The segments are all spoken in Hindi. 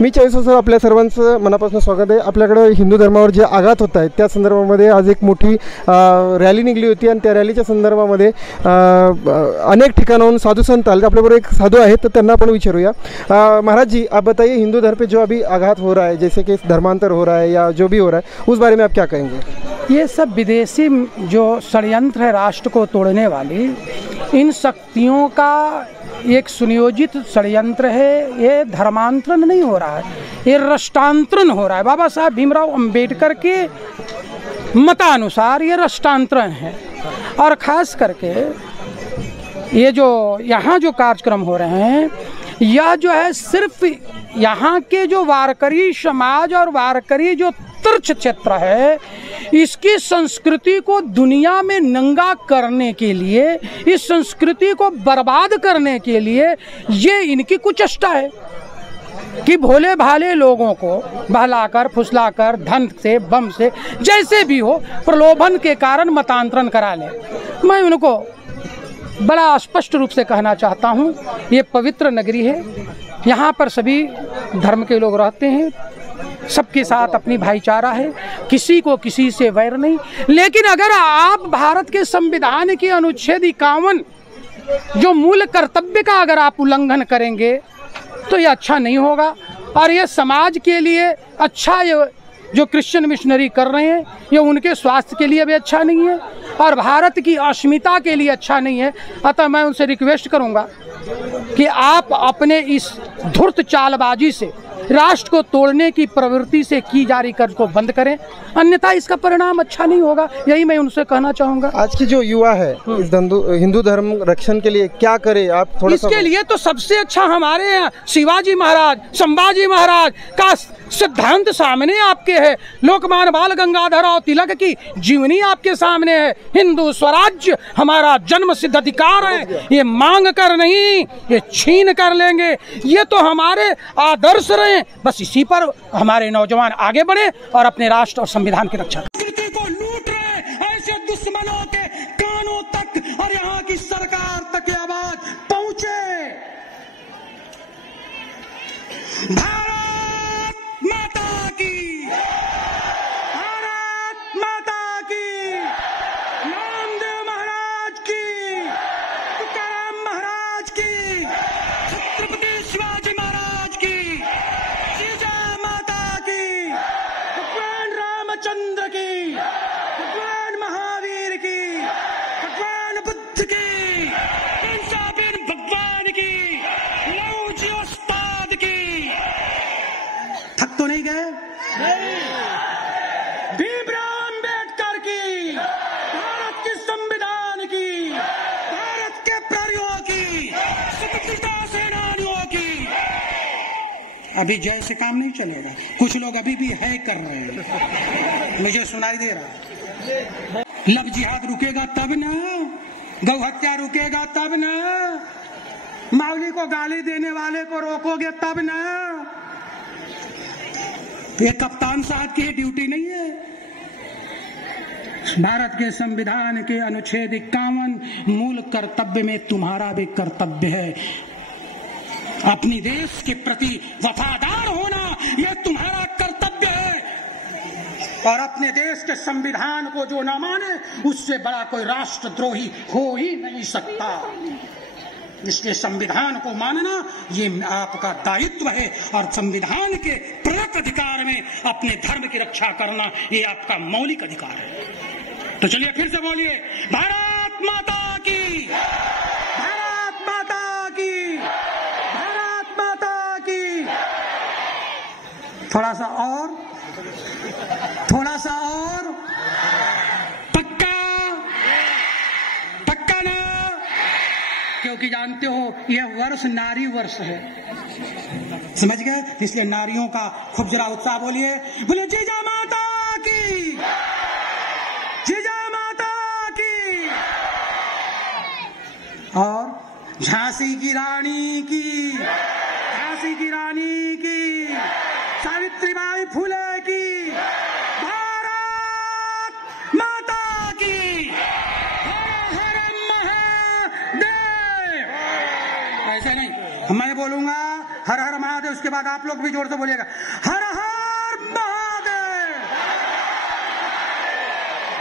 मी 40 सर आपल्या सर्वांचं मनापासून स्वागत आहे। आपल्याकडे हिंदू धर्मावर जे आघात होत आहेत त्या संदर्भामध्ये आज एक मोठी रॅली निघली होती आणि त्या रॅलीच्या संदर्भामध्ये अनेक ठिकाणाहून साधु संत आले। आपल्याबरोबर एक साधु आहेत तो त्यांना आपण विचारूया। महाराज जी, आप बताइए हिंदू धर्म पे जो अभी आघात हो रहा है, जैसे कि धर्मांतर हो रहा है या जो भी हो रहा है, उस बारे में आप क्या कहेंगे? ये सब विदेशी जो षड्यंत्र है राष्ट्र को तोड़ने वाली, इन शक्तियों का एक सुनियोजित षड्यंत्र है। ये धर्मांतरण नहीं हो रहा है, ये राष्ट्रांतरण हो रहा है। बाबा साहब भीमराव अंबेडकर के मतानुसार ये राष्ट्रांतरण है। और ख़ास करके ये जो यहाँ जो कार्यक्रम हो रहे हैं, यह जो है सिर्फ यहाँ के जो वारकरी समाज और वारकरी जो तीर्थ क्षेत्र है, इसकी संस्कृति को दुनिया में नंगा करने के लिए, इस संस्कृति को बर्बाद करने के लिए ये इनकी कुचेष्टा है कि भोले भाले लोगों को बहलाकर फुसलाकर धन से बम से जैसे भी हो प्रलोभन के कारण मतांतरण करा लें। मैं उनको बड़ा स्पष्ट रूप से कहना चाहता हूँ, ये पवित्र नगरी है, यहाँ पर सभी धर्म के लोग रहते हैं, सबके साथ अपनी भाईचारा है, किसी को किसी से वैर नहीं। लेकिन अगर आप भारत के संविधान के अनुच्छेद 51 जो मूल कर्तव्य का अगर आप उल्लंघन करेंगे तो ये अच्छा नहीं होगा। और ये समाज के लिए अच्छा, ये जो क्रिश्चियन मिशनरी कर रहे हैं, ये उनके स्वास्थ्य के लिए भी अच्छा नहीं है और भारत की अस्मिता के लिए अच्छा नहीं है। अतः मैं उनसे रिक्वेस्ट करूंगा कि आप अपने इस धूर्त चालबाजी से, राष्ट्र को तोड़ने की प्रवृत्ति से की जा रही कर्ज को बंद करें, अन्यथा इसका परिणाम अच्छा नहीं होगा। यही मैं उनसे कहना चाहूँगा। आज की जो युवा है इस हिंदू धर्म रक्षण के लिए क्या करे आप थोड़ा इसके लिए तो सबसे अच्छा हमारे यहाँ शिवाजी महाराज, संभाजी महाराज का सिद्धांत सामने आपके है, लोकमान्य बाल गंगाधर और तिलक की जीवनी आपके सामने है। हिंदू स्वराज्य हमारा जन्म सिद्ध अधिकार है, ये मांग कर नहीं, ये छीन कर लेंगे। ये तो हमारे आदर्श रहे, बस इसी पर हमारे नौजवान आगे बढ़े और अपने राष्ट्र और संविधान की रक्षा संस्कृति को लूट रहे ऐसे दुश्मनों के कानों तक और यहाँ की सरकार तक ये आवाज पहुंचे। भारत माता की, भारत माता की, नामदेव महाराज की, तुकाराम महाराज की, छत्रपति शिवाजी महाराज की, जीजा माता की, भगवान रामचंद्र की, भगवान महावीर की, भगवान बुद्ध की, बिन भगवान की, लव जी उस्ताद की। थक तो नहीं गए? भीमराव अंबेडकर की, भारत के संविधान की, भारत के प्रारियों की, स्वतंत्रता सेनानियों की। अभी जय से काम नहीं चलेगा, कुछ लोग अभी भी है कर रहे हैं, मुझे सुनाई दे रहा है। लव जिहाद रुकेगा तब ना, गौ हत्या रुकेगा तब ना, माउली को गाली देने वाले को रोकोगे तब ना। ये कप्तान साहब की ड्यूटी नहीं है। भारत के संविधान के अनुच्छेद 51 मूल कर्तव्य में तुम्हारा भी कर्तव्य है। अपनी देश के प्रति वफादार होना यह तुम्हारा कर्तव्य है और अपने देश के संविधान को जो न माने उससे बड़ा कोई राष्ट्रद्रोही हो ही नहीं सकता। इसलिए संविधान को मानना ये आपका दायित्व है और संविधान के प्रदत्त अधिकार में अपने धर्म की रक्षा करना ये आपका मौलिक अधिकार है। तो चलिए फिर से बोलिए, भारत माता की, भारत माता की, भारत माता की। थोड़ा सा और, थोड़ा सा और, पक्का पक्का ना? क्योंकि जानते हो यह वर्ष नारी वर्ष है, समझ गए? इसलिए नारियों का खूब जरा उत्साह बोलिए, बोले जीजा माता की, जीजा माता की। और झांसी की रानी की, झांसी की रानी की, सावित्रीबाई फुले की, भारत माता की, हर हर महादेव। ऐसे नहीं, मैं बोलूंगा हर हर महादेव। उसके बाद आप लोग भी जोर से बोलिएगा हर हर महादेव,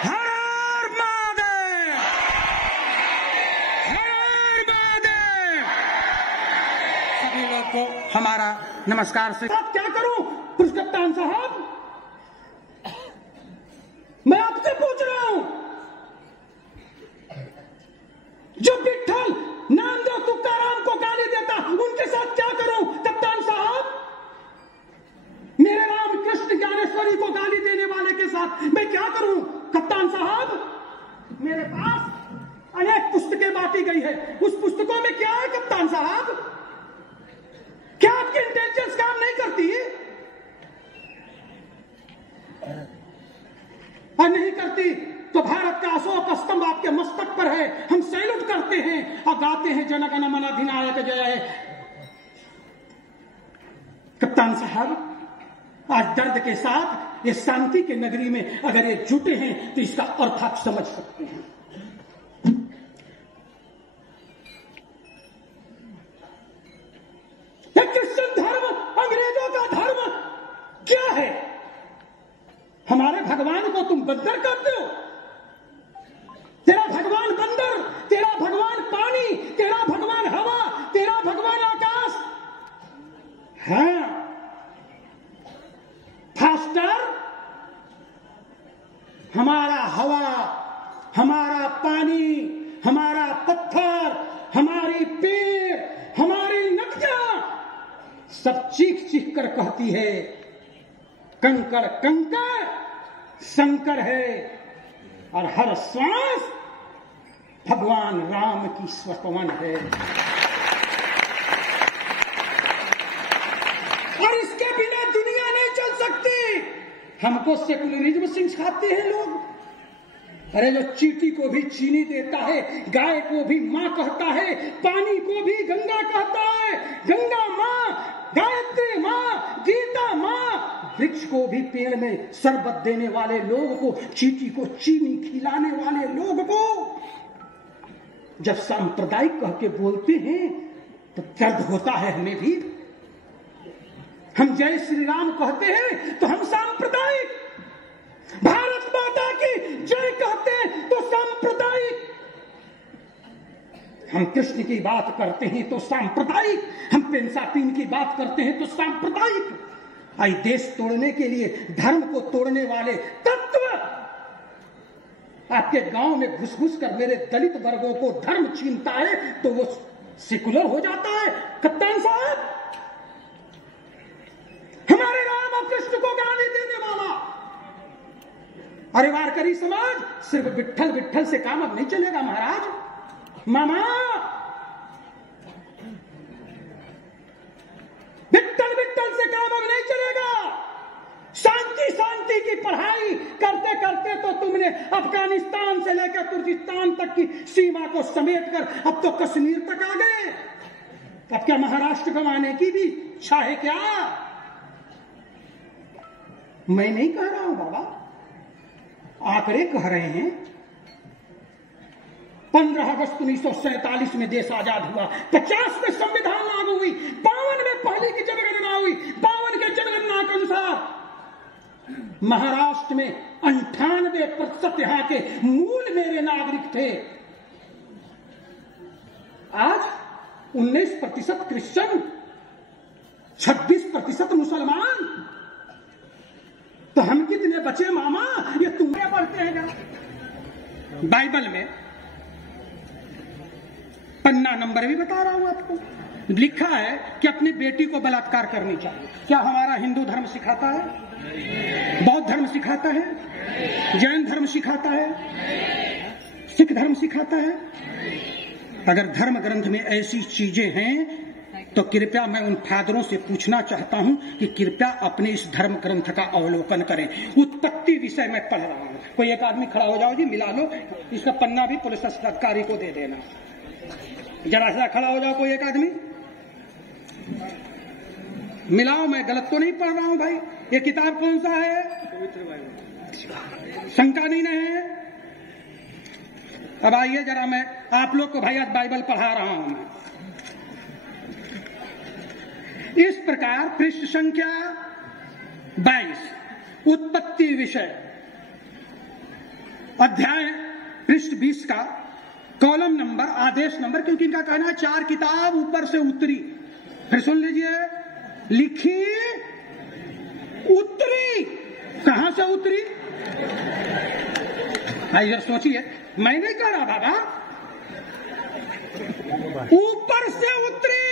हर हर महादेव, हर हर महादेव। सभी लोग को हमारा नमस्कार से। अब क्या करूं पुलिस कप्तान साहब, मैं आपसे पूछ रहा हूं, जो विठ्ठल नामदेव तुकाराम को गाली देता उनके साथ क्या करूं कप्तान साहब? मेरे राम कृष्ण ज्ञानेश्वरी को गाली देने वाले के साथ मैं क्या करूं कप्तान साहब? मेरे पास अनेक पुस्तकें बांटी गई है, उस पुस्तकों में क्या है कप्तान साहब? क्या आपकी इंटेलिजेंस काम नहीं करती और नहीं करती तो भारत का अशोक स्तंभ आपके मस्तक पर है, हम सैल्यूट करते हैं और गाते हैं जन गण मन अधिनायक जय। कप्तान साहब आज दर्द के साथ ये शांति के नगरी में अगर ये जुटे हैं तो इसका अर्थ आप समझ सकते हैं। क्रिश्चियन धर्म अंग्रेजों का धर्म क्या है? हमारे भगवान को तुम बंदर कहते हो, तेरा भगवान बंदर, तेरा भगवान पानी, तेरा भगवान हवा, तेरा भगवान आकाश। हाँ फास्टर, हमारा हवा, हमारा पानी, हमारा पत्थर, हमारी पेड़, हमारी नदियां सब चीख चीख कर कहती है कंकड़ कंकड़ शंकर है, और हर श्वास भगवान राम की स्वपवन है। और इसके बिना दुनिया नहीं चल सकती। हमको सेकुलरिज्म सिखाते हैं लोग। अरे जो चींटी को भी चीनी देता है, गाय को भी माँ कहता है, पानी को भी गंगा कहता है, गंगा माँ, गायत्री माँ, गीता माँ, वृक्ष को भी पेड़ में शरबत देने वाले लोग को, चींटी को चीनी खिलाने वाले लोग को जब सांप्रदायिक कह के बोलते हैं तो दर्द होता है हमें भी। हम जय श्री राम कहते हैं तो हम सांप्रदायिक, भारत माता की जय कहते हैं तो सांप्रदायिक, हम कृष्ण की बात करते हैं तो सांप्रदायिक, हम पेंसापीन की बात करते हैं तो सांप्रदायिक। आई देश तोड़ने के लिए धर्म को तोड़ने वाले तत्व आपके गांव में घुस घुस कर मेरे दलित वर्गों को धर्म छीनता है तो वो सेकुलर हो जाता है कप्तान साहब। हमारे राम और कृष्ण को गाली देने वाला, अरे वारकरी समाज सिर्फ विट्ठल विट्ठल से काम अब नहीं चलेगा महाराज। मामा विट्ठल विट्ठल से काम अब नहीं चलेगा। शांति शांति की पढ़ाई करते करते तो तुमने अफगानिस्तान से लेकर तुर्किस्तान तक की सीमा को समेटकर अब तो कश्मीर तक आ गए। अब क्या महाराष्ट्र को आने की भी इच्छा है क्या? मैं नहीं कह रहा हूं बाबा, आंकड़े कह रहे हैं। 15 अगस्त 1947 में देश आजाद हुआ, 50 में संविधान लागू हुई, 52 में पहली की जनगणना हुई। 52 के जनगणना के अनुसार महाराष्ट्र में 98% यहां के मूल मेरे नागरिक थे। आज 19% क्रिश्चियन, 26% मुसलमान। तो हम कितने बचे मामा? ये तुम्हें पढ़ते हैं क्या? बाइबल में पन्ना नंबर भी बता रहा हूं आपको, लिखा है कि अपनी बेटी को बलात्कार करनी चाहिए। क्या हमारा हिंदू धर्म सिखाता है? बौद्ध धर्म सिखाता है? जैन धर्म सिखाता है? सिख धर्म सिखाता है? अगर धर्म ग्रंथ में ऐसी चीजें हैं तो कृपया मैं उन फादरों से पूछना चाहता हूं कि कृपया अपने इस धर्म ग्रंथ का अवलोकन करें। उत्पत्ति विषय में पढ़ रहा हूं। कोई एक आदमी खड़ा हो जाओ जी, मिला लो इसका पन्ना भी पुलिस अधिकारी को दे देना। जरा सा खड़ा हो जाओ कोई एक आदमी, मिलाओ। मैं गलत तो नहीं पढ़ रहा हूं भाई? ये किताब कौन सा है? शंका नहीं है? अब आइए जरा मैं आप लोग को भाई आज बाइबल पढ़ा रहा हूं। मैं इस प्रकार पृष्ठ संख्या 22 उत्पत्ति विषय अध्याय पृष्ठ 20 का कॉलम नंबर आदेश नंबर, क्योंकि इनका कहना है 4 किताब ऊपर से उतरी। फिर सुन लीजिए, लिखी उतरी। कहां से उतरी? भाई जरा सोचिए, मैं नहीं कह रहा बाबा, ऊपर से उतरी।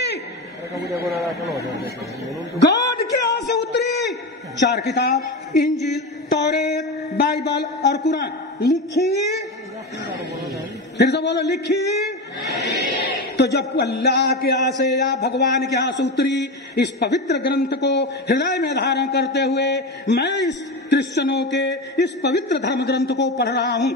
गॉड के यहां से उतरी। 4 किताब, इंजील, तौरेत, बाइबल और कुरान लिखी। फिर से बोलो, लिखी। तो जब अल्लाह के यहां से या भगवान के यहां से उतरी, इस पवित्र ग्रंथ को हृदय में धारण करते हुए मैं इस क्रिश्चियनों के इस पवित्र धर्म ग्रंथ को पढ़ रहा हूं।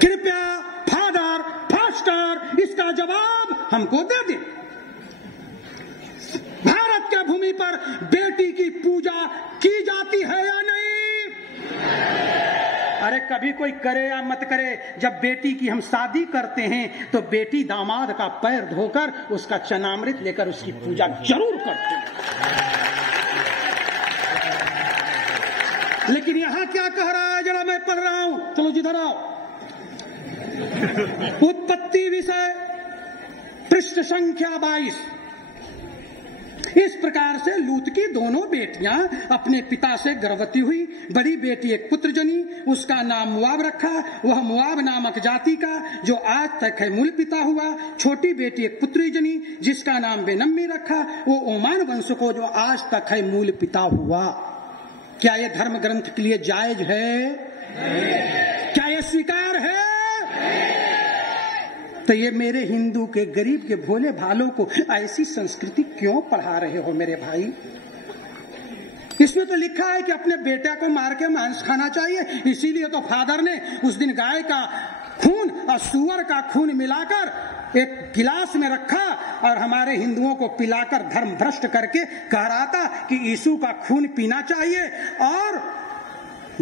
कृपया फादर फास्टर इसका जवाब हमको दे दे। भारत के भूमि पर बेटी की पूजा की जाती है या नहीं? अरे कभी कोई करे या मत करे, जब बेटी की हम शादी करते हैं तो बेटी दामाद का पैर धोकर उसका चनामृत लेकर उसकी पूजा जरूर करते हैं। लेकिन यहां क्या कह रहा है, जरा मैं पढ़ रहा हूं, चलो जिधर आओ। उत्पत्ति विषय पृष्ठ संख्या 22। इस प्रकार से लूत की दोनों बेटियां अपने पिता से गर्भवती हुई। बड़ी बेटी एक पुत्र जनी, उसका नाम मुआब रखा। वह मुआब नामक जाति का जो आज तक है मूल पिता हुआ। छोटी बेटी एक पुत्री जनी जिसका नाम बेनम्मी रखा। वो ओमान वंश को जो आज तक है मूल पिता हुआ। क्या यह धर्म ग्रंथ के लिए जायज है? क्या यह स्वीकार है? तो ये मेरे हिंदू के गरीब के भोले भालों को ऐसी संस्कृति क्यों पढ़ा रहे हो मेरे भाई? इसमें तो लिखा है कि अपने बेटे को मार के मांस खाना चाहिए। इसीलिए तो फादर ने उस दिन गाय का खून और सुअर का खून मिलाकर एक गिलास में रखा और हमारे हिंदुओं को पिलाकर धर्म भ्रष्ट करके कह रहा था कि यीशु का खून पीना चाहिए और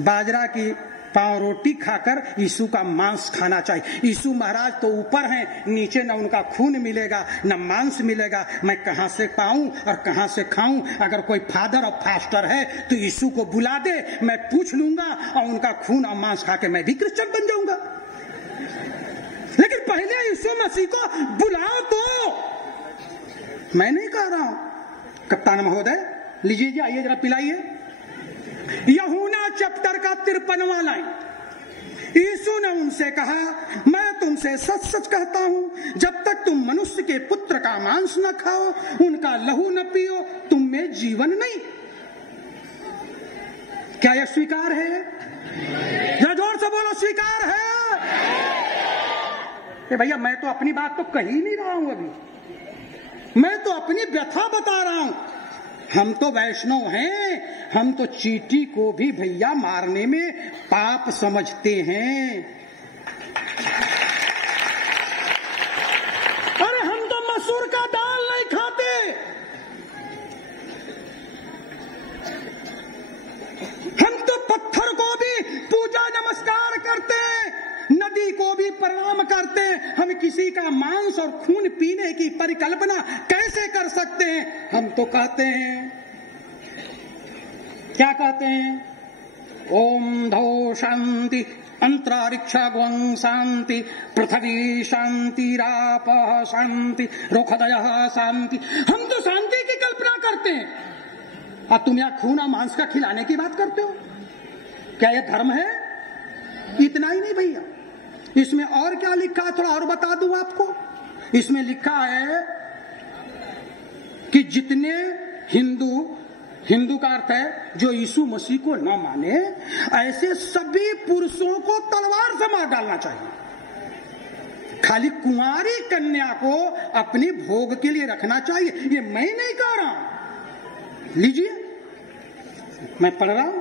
बाजरा की पाव रोटी खाकर यीशु का मांस खाना चाहिए। यीशु महाराज तो ऊपर हैं, नीचे न उनका खून मिलेगा न मांस मिलेगा। मैं कहां से पाऊं और कहां से खाऊं? अगर कोई फादर और फास्टर है तो यीशु को बुला दे, मैं पूछ लूंगा और उनका खून और मांस खा के मैं भी क्रिश्चियन बन जाऊंगा। लेकिन पहले यीशु मसीह को बुलाओ तो। मैं नहीं कह रहा हूं। कप्तान महोदय लीजिए, आइए जरा पिलाइए। यूहन्ना चैप्टर का 53वां लाइन। यीशु ने उनसे कहा, मैं तुमसे सच सच कहता हूं, जब तक तुम मनुष्य के पुत्र का मांस न खाओ, उनका लहू न पियो, तुम में जीवन नहीं। क्या यह स्वीकार है? या जोर से बोलो, स्वीकार है? भैया मैं तो अपनी बात तो कह ही नहीं रहा हूं अभी। मैं तो अपनी व्यथा बता रहा हूं। हम तो वैष्णव हैं, हम तो चींटी को भी भैया मारने में पाप समझते हैं। अरे हम तो मसूर का दाल नहीं खाते। हम तो पत्थर को भी पूजा नमस्कार करते हैं, नदी को भी प्रणाम करते हैं। हम किसी का मांस और खून पीने की परिकल्पना कैसे कर सकते हैं? हम तो कहते हैं, क्या कहते हैं? ओम धौ शांति अंतरिक्ष ग्वं शांति पृथ्वी शांति राप शांति रोखदय शांति। हम तो शांति की कल्पना करते हैं और तुम यहाँ खून और मांस का खिलाने की बात करते हो। क्या यह धर्म है? इतना ही नहीं भैया, इसमें और क्या लिखा है थोड़ा और बता दूं आपको। इसमें लिखा है कि जितने हिंदू का अर्थ है जो यीशु मसीह को न माने, ऐसे सभी पुरुषों को तलवार से मार डालना चाहिए। खाली कुंवारी कन्या को अपनी भोग के लिए रखना चाहिए। ये मैं नहीं कह रहा हूं, लीजिए मैं पढ़ रहा हूं।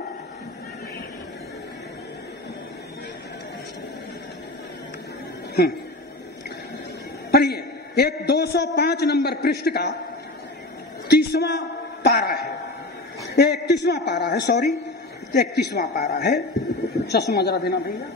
पढ़िए, एक 205 नंबर पृष्ठ का 30वां पारा है, 31वां पारा है, सॉरी 31वां पारा है। चश्मा जरा देना भैया।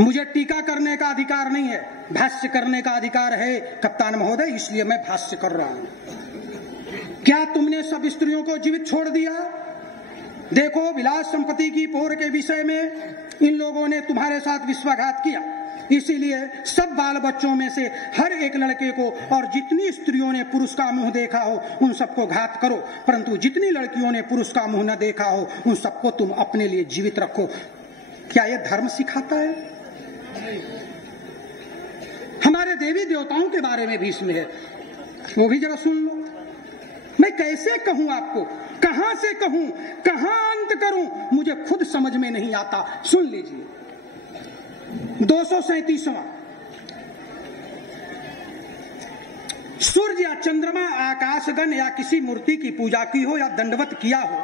मुझे टीका करने का अधिकार नहीं है, भाष्य करने का अधिकार है कप्तान महोदय, इसलिए मैं भाष्य कर रहा हूं। क्या तुमने सब स्त्रियों को जीवित छोड़ दिया? देखो, विलास संपत्ति की पोर के विषय में इन लोगों ने तुम्हारे साथ विश्वासघात किया, इसीलिए सब बाल बच्चों में से हर एक लड़के को और जितनी स्त्रियों ने पुरुष का मुंह देखा हो उन सबको घात करो, परंतु जितनी लड़कियों ने पुरुष का मुंह न देखा हो उन सबको तुम अपने लिए जीवित रखो। क्या यह धर्म सिखाता है? हमारे देवी देवताओं के बारे में भी इसमें है, वो भी जरा सुन लो। मैं कैसे कहूं आपको, कहां से कहूं, कहां अंत करूं, मुझे खुद समझ में नहीं आता। सुन लीजिए। 237वां, सूर्य या चंद्रमा, आकाशगण या किसी मूर्ति की पूजा की हो या दंडवत किया हो,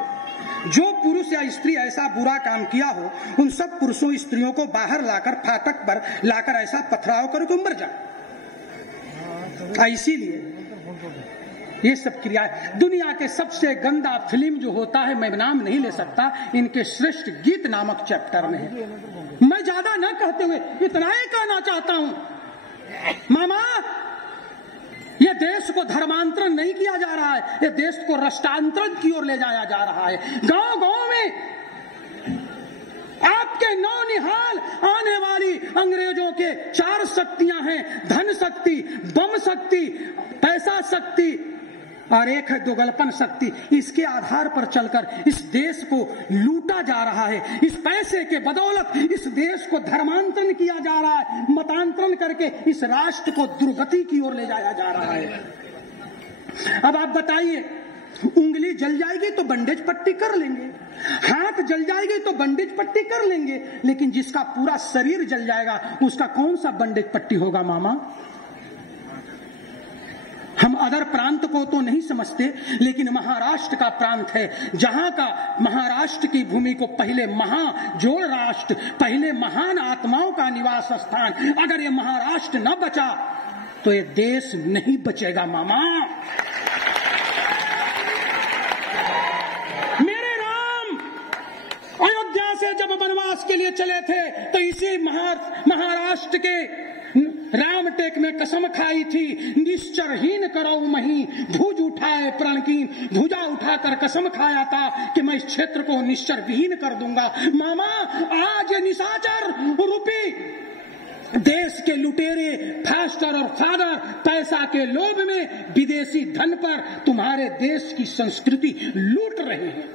जो पुरुष या स्त्री ऐसा बुरा काम किया हो, उन सब पुरुषों स्त्रियों को बाहर लाकर फाटक पर लाकर ऐसा पथराव करो कि मर जाए। इसीलिए ये सब क्रिया दुनिया के सबसे गंदा फिल्म जो होता है, मैं नाम नहीं ले सकता, इनके श्रेष्ठ गीत नामक चैप्टर में है। मैं ज्यादा न कहते हुए इतना ही कहना चाहता हूं, मामा, ये देश को धर्मांतरण नहीं किया जा रहा है, ये देश को राष्ट्रांतरण की ओर ले जाया जा रहा है। गांव गांव में आपके नौनिहाल आने वाली अंग्रेजों के 4 शक्तियां हैं, धन शक्ति, बम शक्ति, पैसा शक्ति और एक है दोगलपन शक्ति। इसके आधार पर चलकर इस देश को लूटा जा रहा है। इस पैसे के बदौलत इस देश को धर्मांतरण किया जा रहा है, मतांतरण करके इस राष्ट्र को दुर्गति की ओर ले जाया जा रहा है। अब आप बताइए, उंगली जल जाएगी तो बंडेज पट्टी कर लेंगे, हाथ जल जाएगी तो बंडेज पट्टी कर लेंगे, लेकिन जिसका पूरा शरीर जल जाएगा उसका कौन सा बंडेज पट्टी होगा मामा? हम अदर प्रांत को तो नहीं समझते, लेकिन महाराष्ट्र का प्रांत है, जहां का महाराष्ट्र की भूमि को पहले महाजोड़ राष्ट्र, पहले महान आत्माओं का निवास स्थान, अगर ये महाराष्ट्र न बचा तो ये देश नहीं बचेगा मामा। मेरे राम अयोध्या से जब वनवास के लिए चले थे तो इसी महाराष्ट्र के रामटेक में कसम खाई थी, निश्चरहीन करो मही भुज उठाए प्रणकीन, भुजा उठाकर कसम खाया था कि मैं इस क्षेत्र को निश्चर विहीन कर दूंगा। मामा, आज निशाचर रूपी देश के लुटेरे, फास्टर और फादर पैसा के लोभ में विदेशी धन पर तुम्हारे देश की संस्कृति लूट रहे हैं।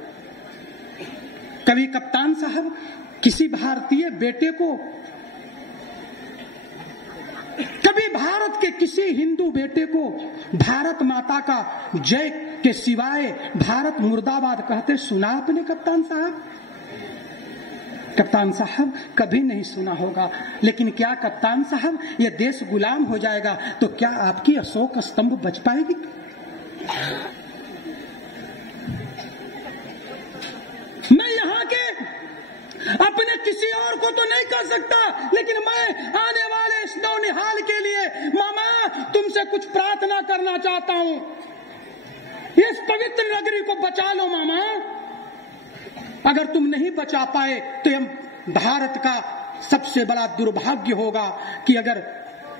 कभी कप्तान साहब किसी भारतीय बेटे को, कभी भारत के किसी हिंदू बेटे को भारत माता का जय के सिवाय भारत मुर्दाबाद कहते सुना आपने कप्तान साहब? कप्तान साहब कभी नहीं सुना होगा। लेकिन क्या कप्तान साहब, ये देश गुलाम हो जाएगा तो क्या आपकी अशोक स्तंभ बच पाएगी? मैं यहाँ के अपने किसी और को तो नहीं कर सकता, लेकिन मैं आने वाले इस नौनिहाल के लिए मामा तुमसे कुछ प्रार्थना करना चाहता हूँ। इस पवित्र नगरी को बचा लो मामा। अगर तुम नहीं बचा पाए तो हम भारत का सबसे बड़ा दुर्भाग्य होगा कि अगर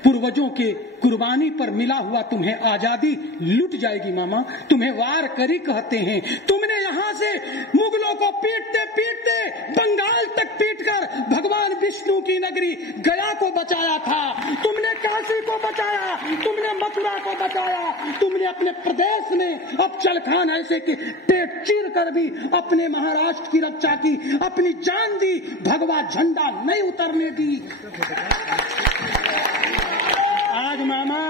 पूर्वजों के कुर्बानी पर मिला हुआ तुम्हें आजादी लूट जाएगी मामा। तुम्हें वार करी कहते हैं। तुमने यहाँ से मुगलों को पीटते पीटते बंगाल तक पीटकर भगवान विष्णु की नगरी गया को बचाया था। तुमने काशी को बचाया, तुमने मथुरा को बचाया, तुमने अपने प्रदेश में अब चलखान ऐसे के पेट चीर कर भी अपने महाराष्ट्र की रक्षा की, अपनी जान दी, भगवा झंडा नहीं उतरने दी। आज मामा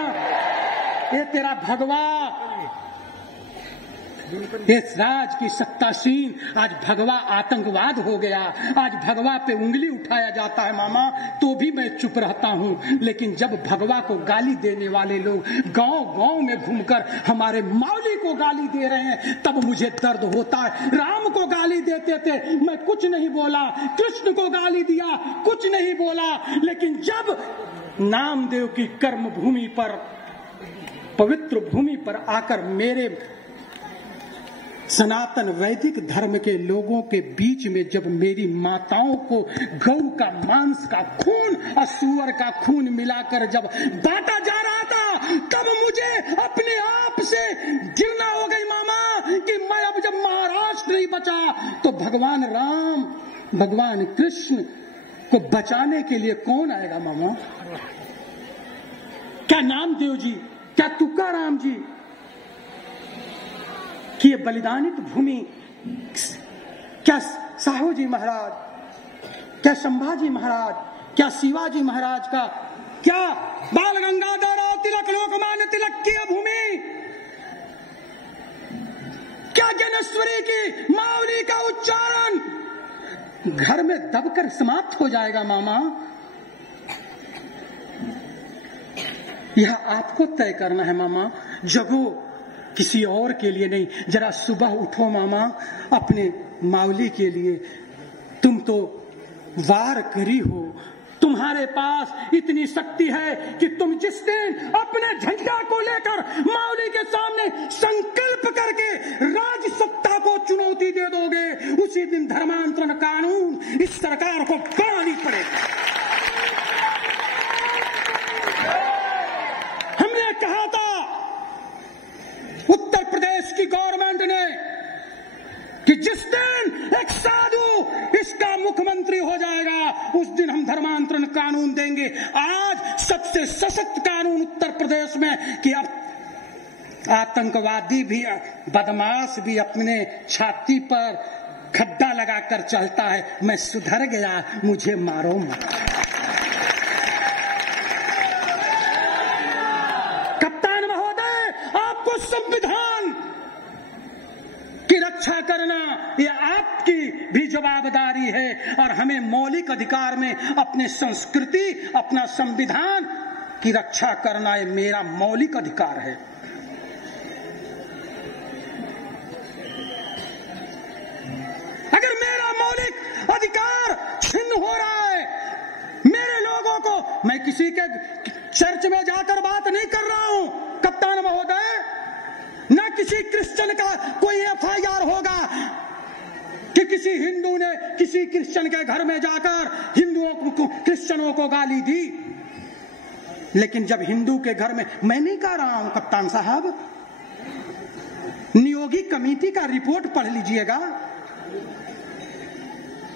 ये तेरा भगवा, इस राज की सत्तासीन आज भगवा आतंकवाद हो गया। आज भगवा पे उंगली उठाया जाता है मामा, तो भी मैं चुप रहता हूँ। लेकिन जब भगवा को गाली देने वाले लोग गांव गांव में घूमकर हमारे मौली को गाली दे रहे हैं, तब मुझे दर्द होता है। राम को गाली देते थे, मैं कुछ नहीं बोला। कृष्ण को गाली दिया, कुछ नहीं बोला। लेकिन जब नामदेव की कर्म भूमि पर, पवित्र भूमि पर आकर मेरे सनातन वैदिक धर्म के लोगों के बीच में जब मेरी माताओं को गौ का मांस का खून और सूअर का खून मिलाकर जब बांटा जा रहा था, तब मुझे अपने आप से घृणा हो गई मामा कि मैं अब जब महाराष्ट्र नहीं बचा तो भगवान राम, भगवान कृष्ण को बचाने के लिए कौन आएगा मामा? क्या नामदेव जी, क्या तुकाराम जी कि ये बलिदानित भूमि, क्या साहू जी महाराज, क्या संभाजी महाराज, क्या शिवाजी महाराज का, क्या बाल गंगाधर तिलक, लोकमान्य तिलक की भूमि, क्या ज्ञानेश्वरी की मावली का उच्चारण घर में दबकर समाप्त हो जाएगा मामा? यह आपको तय करना है मामा। जगो, किसी और के लिए नहीं। जरा सुबह उठो मामा, अपने मावली के लिए। तुम तो वार करी हो, तुम्हारे पास इतनी शक्ति है कि तुम जिस दिन अपने झंडा को लेकर मावली के सामने संकल्प करके राज सत्ता को चुनौती दे दोगे, उसी दिन धर्मांतरण कानून इस सरकार को बनानी पड़ेगा। हमने कहा था उत्तर प्रदेश की गवर्नमेंट ने कि जिस दिन एक साधु इसका मुख्यमंत्री हो जाएगा, उस दिन हम धर्मांतरण कानून देंगे। आज सबसे सशक्त कानून उत्तर प्रदेश में कि अब आतंकवादी भी, बदमाश भी अपने छाती पर खड्डा लगाकर चलता है। मैं सुधर गया, मुझे मारो मत। कप्तान महोदय, आपको संविधान की रक्षा करना यह आपकी भी जवाबदारी है और हमें मौलिक अधिकार में अपने संस्कृति, अपना संविधान की रक्षा करना ये मेरा मौलिक अधिकार है। अगर मेरा मौलिक अधिकार छिन्न हो रहा है, मेरे लोगों को, मैं किसी के चर्च में जाकर बात नहीं कर रहा हूं कप्तान महोदय, न किसी क्रिश्चियन का कोई एफआईआर होगा कि किसी हिंदू ने किसी क्रिश्चियन के घर में जाकर हिंदुओं को, क्रिश्चियनों को गाली दी। लेकिन जब हिंदू के घर में, मैं नहीं कह रहा हूं कप्तान साहब, नियोगी कमेटी का रिपोर्ट पढ़ लीजिएगा।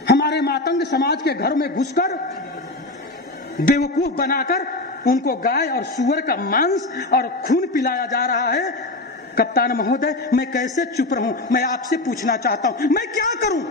हमारे मातंग समाज के घर में घुसकर बेवकूफ बनाकर उनको गाय और सुअर का मांस और खून पिलाया जा रहा है। कप्तान महोदय, मैं कैसे चुप रहूं? मैं आपसे पूछना चाहता हूं, मैं क्या करूं?